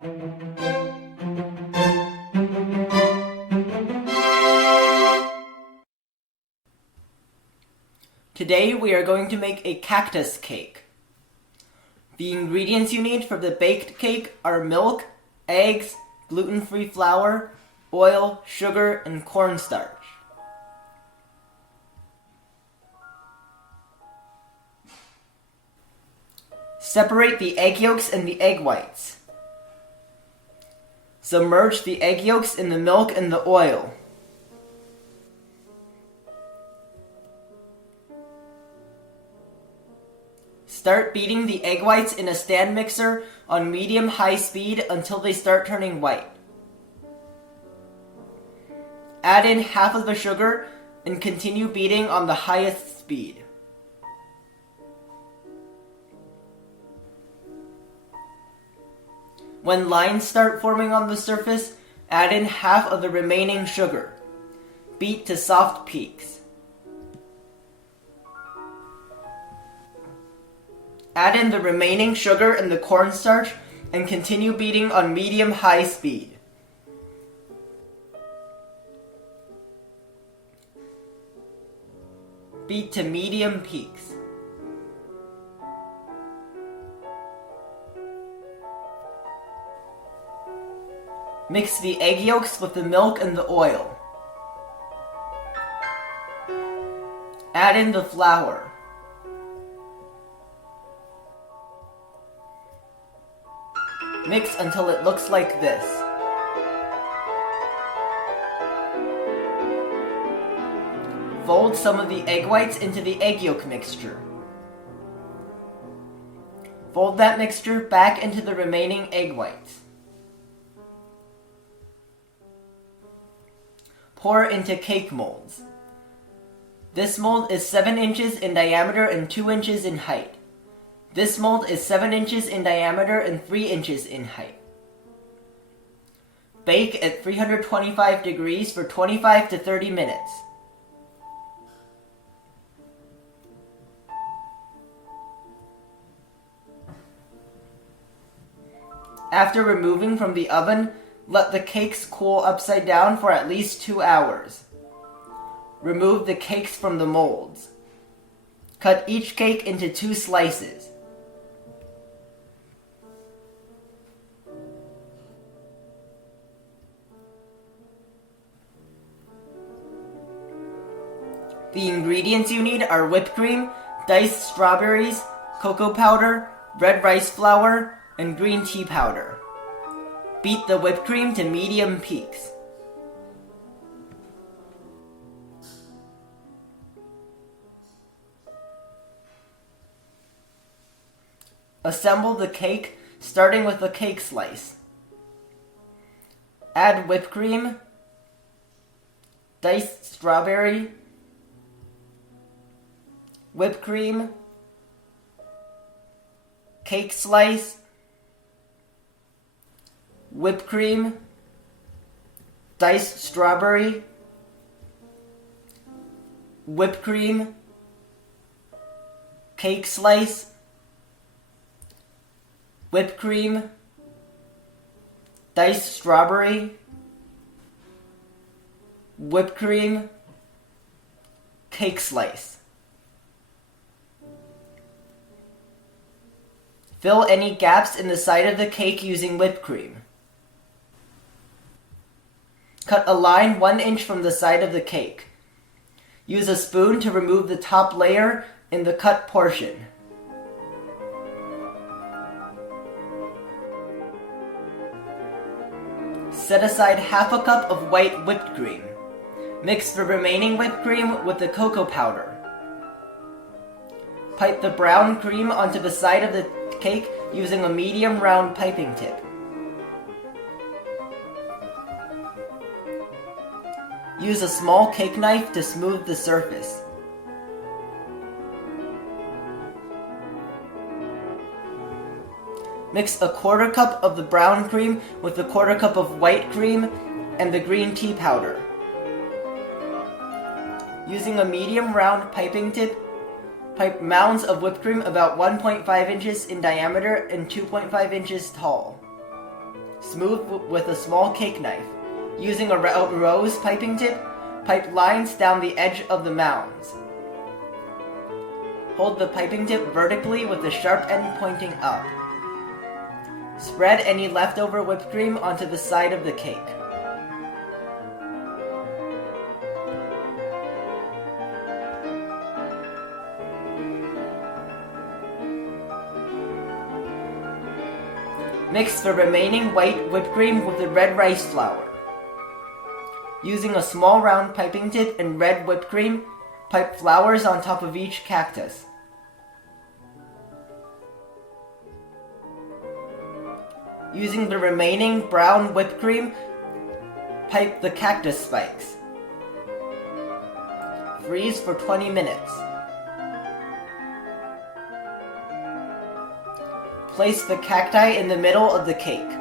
Today we are going to make a cactus cake. The ingredients you need for the baked cake are milk, eggs, gluten-free flour, oil, sugar, and cornstarch. Separate the egg yolks and the egg whites. Submerge the egg yolks in the milk and the oil. Start beating the egg whites in a stand mixer on medium-high speed until they start turning white. Add in half of the sugar and continue beating on the highest speed. When lines start forming on the surface, add in half of the remaining sugar. Beat to soft peaks. Add in the remaining sugar and the cornstarch and continue beating on medium-high speed. Beat to medium peaks. Mix the egg yolks with the milk and the oil. Add in the flour. Mix until it looks like this. Fold some of the egg whites into the egg yolk mixture. Fold that mixture back into the remaining egg whites. Pour into cake molds. This mold is 7 inches in diameter and 2 inches in height. This mold is 7 inches in diameter and 3 inches in height. Bake at 325 degrees for 25 to 30 minutes. After removing from the oven, let the cakes cool upside down for at least 2 hours. Remove the cakes from the molds. Cut each cake into 2 slices. The ingredients you need are whipped cream, diced strawberries, cocoa powder, red rice flour, and green tea powder. Beat the whipped cream to medium peaks. Assemble the cake, starting with a cake slice. Add whipped cream, diced strawberry, whipped cream, cake slice, whipped cream, diced strawberry, whipped cream, cake slice, whipped cream, diced strawberry, whipped cream, cake slice. Fill any gaps in the side of the cake using whipped cream. Cut a line 1 inch from the side of the cake. Use a spoon to remove the top layer in the cut portion. Set aside half a cup of white whipped cream. Mix the remaining whipped cream with the cocoa powder. Pipe the brown cream onto the side of the cake using a medium round piping tip. Use a small cake knife to smooth the surface. Mix a 1/4 cup of the brown cream with a 1/4 cup of white cream and the green tea powder. Using a medium round piping tip, pipe mounds of whipped cream about 1.5 inches in diameter and 2.5 inches tall. smooth with a small cake knife. Using a rose piping tip, pipe lines down the edge of the mounds. Hold the piping tip vertically with the sharp end pointing up. Spread any leftover whipped cream onto the side of the cake. Mix the remaining white whipped cream with the red rice flour. Using a small round piping tip and red whipped cream, pipe flowers on top of each cactus. Using the remaining brown whipped cream, pipe the cactus spikes. Freeze for 20 minutes. Place the cacti in the middle of the cake.